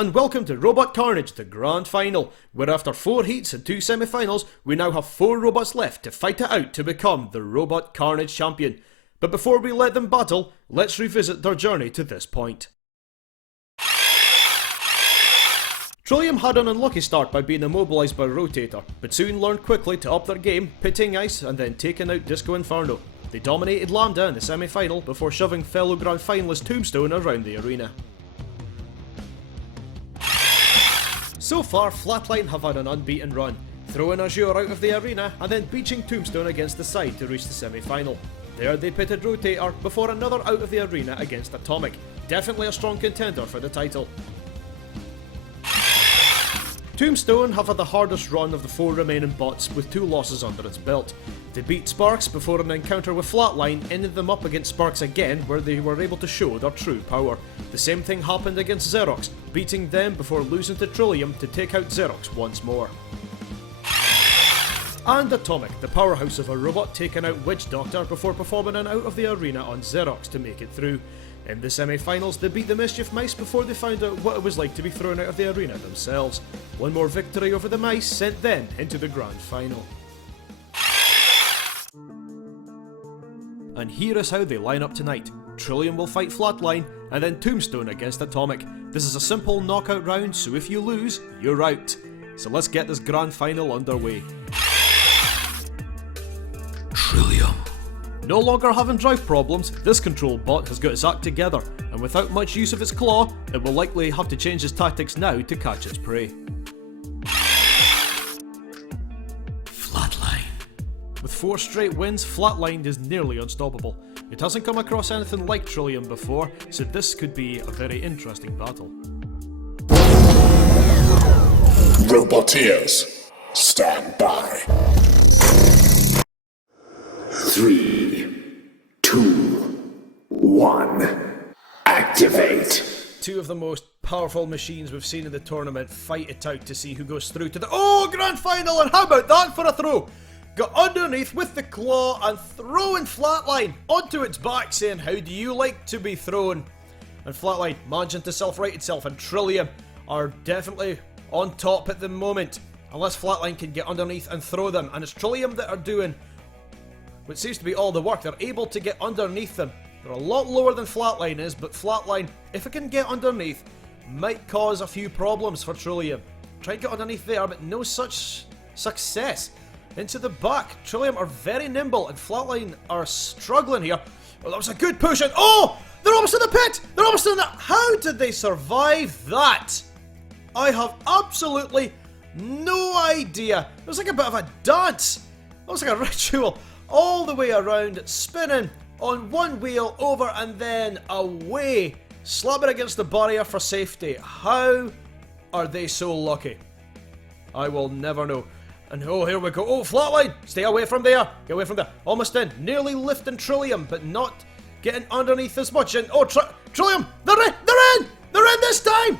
and welcome to Robot Carnage, the Grand Final, where after 4 heats and 2 semi-finals, we now have 4 robots left to fight it out to become the Robot Carnage champion. But before we let them battle, let's revisit their journey to this point. Trillium had an unlucky start by being immobilised by Rotator, but soon learned quickly to up their game, pitting Ice and then taking out Disco Inferno. They dominated Lambda in the semi-final before shoving fellow Grand Finalist Tombstone around the arena. So far, Flatline have had an unbeaten run, throwing Azure out of the arena and then beaching Tombstone against the side to reach the semi-final. There they pitted Rotator before another out of the arena against Atomic, definitely a strong contender for the title. Tombstone have had the hardest run of the 4 remaining bots with 2 losses under its belt. They beat Sparks before an encounter with Flatline ended them up against Sparks again, where they were able to show their true power. The same thing happened against Xerox, beating them before losing to Trillium to take out Xerox once more. And Atomic, the powerhouse of a robot, taking out Witch Doctor before performing an out of the arena on Xerox to make it through. In the semi-finals, they beat the Mischief Mice before they found out what it was like to be thrown out of the arena themselves. One more victory over the Mice sent them into the Grand Final. And here is how they line up tonight. Trillium will fight Flatline, and then Tombstone against Atomic. This is a simple knockout round, so if you lose, you're out. So let's get this Grand Final underway. Trillium. No longer having drive problems, this control bot has got its act together, and without much use of its claw, it will likely have to change its tactics now to catch its prey. Flatline. With 4 straight wins, Flatline is nearly unstoppable. It hasn't come across anything like Trillium before, so this could be a very interesting battle. Roboteers, stand by. 3, 2, 1, activate. 2 of the most powerful machines we've seen in the tournament fight it out to see who goes through to the Grand Final, and how about that for a throw? Got underneath with the claw and throwing Flatline onto its back, saying, "How do you like to be thrown?" And Flatline managing to self-right itself, and Trillium are definitely on top at the moment, unless Flatline can get underneath and throw them, and it's Trillium that are doing what seems to be all the work. They're able to get underneath them. They're a lot lower than Flatline is, but Flatline, if it can get underneath, might cause a few problems for Trillium. Try to get underneath there, but no such success. Into the back, Trillium are very nimble, and Flatline are struggling here. Oh, that was a good push, and oh! They're almost in the pit! They're almost in the... How did they survive that? I have absolutely no idea. It was like a bit of a dance. It was like a ritual. All the way around, spinning on one wheel, over and then away, slapping against the barrier for safety. How are they so lucky? I will never know. And oh, here we go. Oh, Flatline! Stay away from there. Get away from there. Almost in. Nearly lifting Trillium, but not getting underneath as much. And oh, Trillium! They're in! They're in! They're in this time!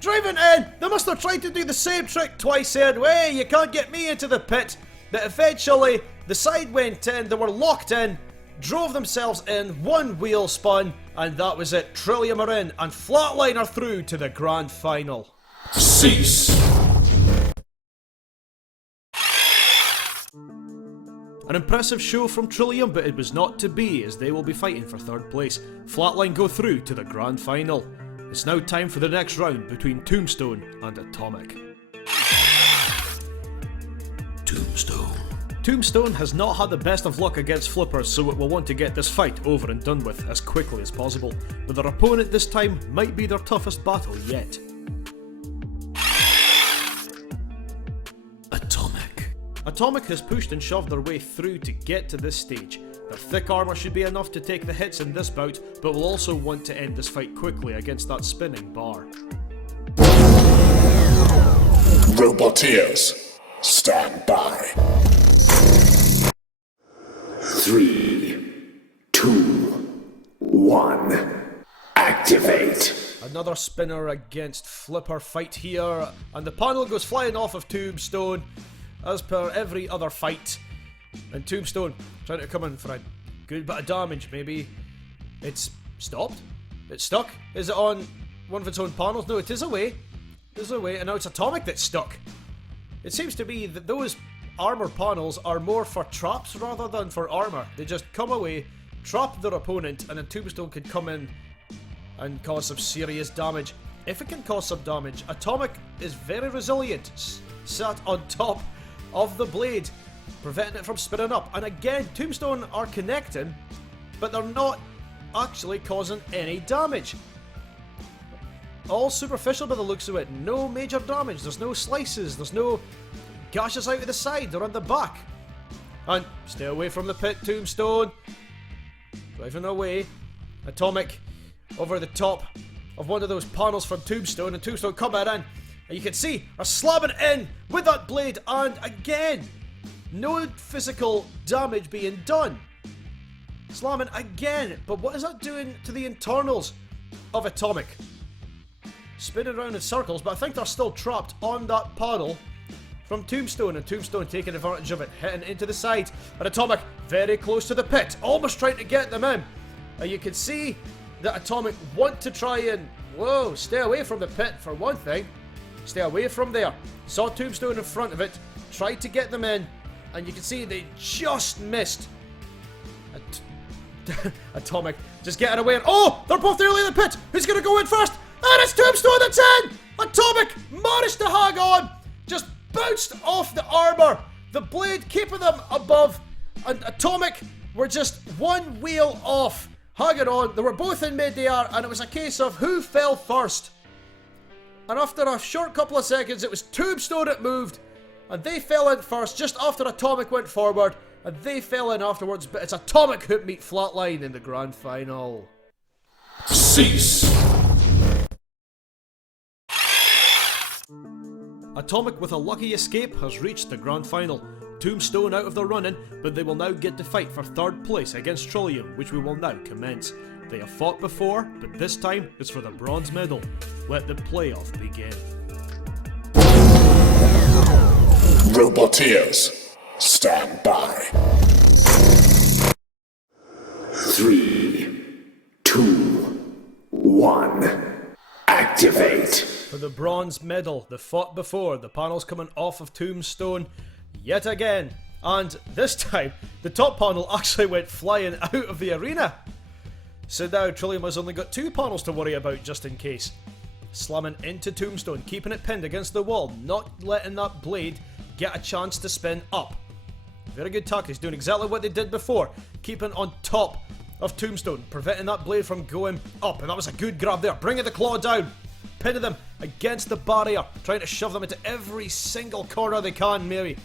Driving in. They must have tried to do the same trick twice. Said, "Hey, you can't get me into the pit." But eventually, the side went in. They were locked in. Drove themselves in. One wheel spun. And that was it. Trillium are in. And Flatline are through to the Grand Final. Cease. An impressive show from Trillium, but it was not to be, as they will be fighting for 3rd place. Flatline go through to the Grand Final. It's now time for the next round between Tombstone and Atomic. Tombstone. Tombstone has not had the best of luck against flippers, so it will want to get this fight over and done with as quickly as possible. But their opponent this time might be their toughest battle yet. Atomic has pushed and shoved their way through to get to this stage. Their thick armour should be enough to take the hits in this bout, but will also want to end this fight quickly against that spinning bar. Roboteers, stand by. 3, 2, 1, activate. Another spinner against flipper fight here, and the panel goes flying off of Tombstone, as per every other fight. And Tombstone trying to come in for a good bit of damage, maybe. It's stopped? It's stuck? Is it on one of its own panels? No, it is away. There's no way, and now it's Atomic that's stuck. It seems to be that those armor panels are more for traps rather than for armor. They just come away, trap their opponent, and then Tombstone could come in and cause some serious damage. If it can cause some damage, Atomic is very resilient, sat on top of the blade, preventing it from spinning up. And again, Tombstone are connecting, but they're not actually causing any damage. All superficial by the looks of it. No major damage. There's no slices. There's no gashes out of the side or on the back. And stay away from the pit, Tombstone. Driving away. Atomic over the top of one of those panels from Tombstone, and Tombstone coming in. And you can see are slamming in with that blade, and again, no physical damage being done. Slamming again, but what is that doing to the internals of Atomic? Spinning around in circles, but I think they're still trapped on that panel from Tombstone, and Tombstone taking advantage of it, hitting into the side, and Atomic very close to the pit, almost trying to get them in. And you can see that Atomic want to try and, whoa, stay away from the pit for one thing, stay away from there. Saw Tombstone in front of it, tried to get them in, and you can see they just missed. Atomic just getting away, and oh, they're both nearly in the pit. Who's gonna go in first? And it's Tombstone that's in! Atomic managed to hang on, just bounced off the armor, the blade keeping them above, and Atomic were just one wheel off, hanging on. They were both in mid-air, and it was a case of who fell first. And after a short couple of seconds, it was Tombstone that moved, and they fell in first just after Atomic went forward, and they fell in afterwards, but it's Atomic who meet Flatline in the grand final. Cease. Atomic, with a lucky escape, has reached the grand final. Tombstone out of the running, but they will now get to fight for third place against Trillium, which we will now commence. They have fought before, but this time it's for the bronze medal. Let the playoff begin. Roboteers, stand by. 3, 2, 1. Activate. For the bronze medal, they fought before, the panel's coming off of Tombstone yet again. And this time, the top panel actually went flying out of the arena. So now Trillium has only got 2 panels to worry about just in case. Slamming into Tombstone, keeping it pinned against the wall, not letting that blade get a chance to spin up. Very good tactics, doing exactly what they did before, keeping on top of Tombstone, preventing that blade from going up, and that was a good grab there, bringing the claw down, pinning them against the barrier, trying to shove them into every single corner they can, maybe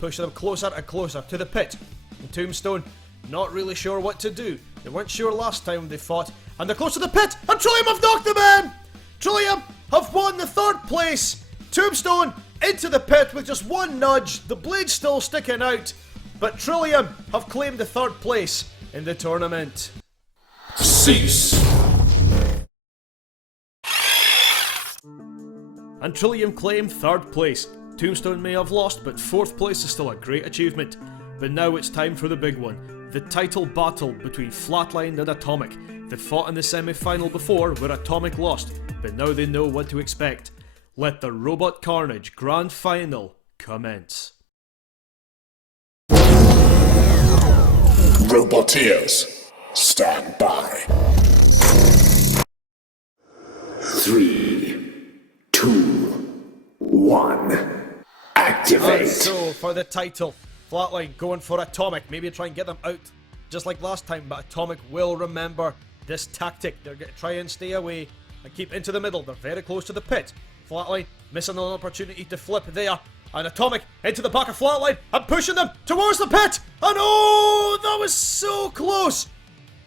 pushing them closer and closer to the pit. And Tombstone not really sure what to do. They weren't sure last time they fought, and they're close to the pit, and Trillium have knocked them in! Trillium have won the third place. Tombstone into the pit with just one nudge, the blade still sticking out, but Trillium have claimed the third place in the tournament. Cease. And Trillium claimed third place. Tombstone may have lost, but fourth place is still a great achievement. But now it's time for the big one. The title battle between Flatline and Atomic. They fought in the semi-final before, where Atomic lost, but now they know what to expect. Let the Robot Carnage Grand Final commence. Roboteers, stand by. 3, 2, 1. Activate. And so, for the title, Flatline going for Atomic. Maybe try and get them out just like last time, but Atomic will remember this tactic. They're going to try and stay away and keep into the middle. They're very close to the pit. Flatline missing an opportunity to flip there. And Atomic into the back of Flatline and pushing them towards the pit. And oh, that was so close.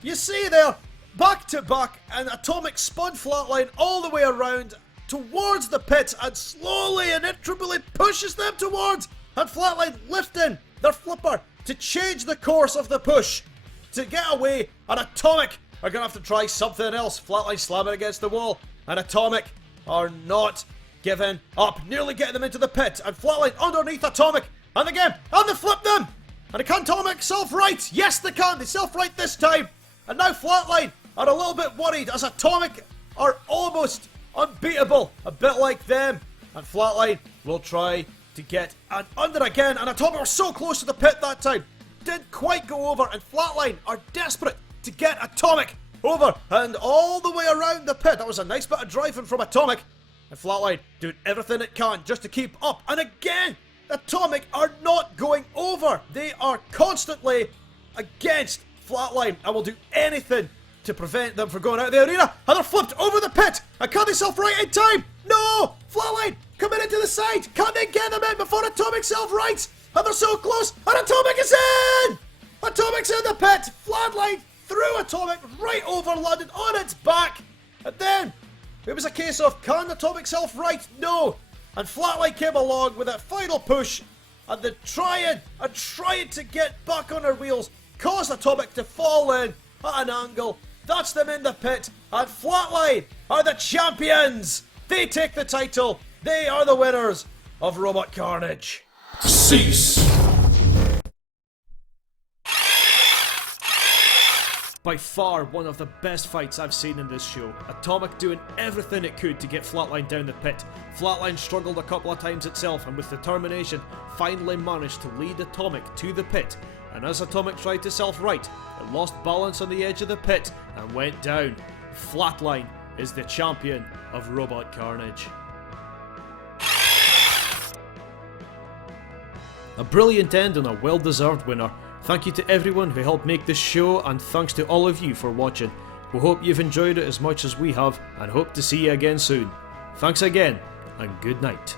You see there, back to back, and Atomic spun Flatline all the way around towards the pit and slowly and intricately pushes them towards. And Flatline lifting their flipper to change the course of the push to get away. And Atomic are going to have to try something else. Flatline slamming against the wall. And Atomic are not giving up. Nearly getting them into the pit. And Flatline underneath Atomic. And again. And they flip them. And can Atomic self-right? Yes, they can. They self-right this time. And now Flatline are a little bit worried as Atomic are almost unbeatable. A bit like them And Flatline will try to get an under again, and Atomic were so close to the pit that time. Didn't quite go over, and Flatline are desperate to get Atomic over and all the way around the pit. That was a nice bit of driving from Atomic. And Flatline doing everything it can just to keep up. And again, Atomic are not going over. They are constantly against Flatline and will do anything to prevent them from going out of the arena. And they're flipped over the pit. And can they self-right in time? No! Flatline coming into the side. Can they get them in before Atomic self-rights? And they're so close. And Atomic is in! Atomic's in the pit. Flatline threw Atomic right over London on its back. And then it was a case of, can Atomic self-right? No. And Flatline came along with that final push. And they're trying to get back on their wheels. Caused Atomic to fall in at an angle. That's them in the pit. And Flatline are the champions. They take the title. They are the winners of Robot Carnage. Cease. By far one of the best fights I've seen in this show. Atomic doing everything it could to get Flatline down the pit. Flatline struggled a couple of times itself and with determination finally managed to lead Atomic to the pit. And as Atomic tried to self-right, it lost balance on the edge of the pit and went down. Flatline is the champion of Robot Carnage. A brilliant end and a well-deserved winner. Thank you to everyone who helped make this show, and thanks to all of you for watching. We hope you've enjoyed it as much as we have and hope to see you again soon. Thanks again and good night.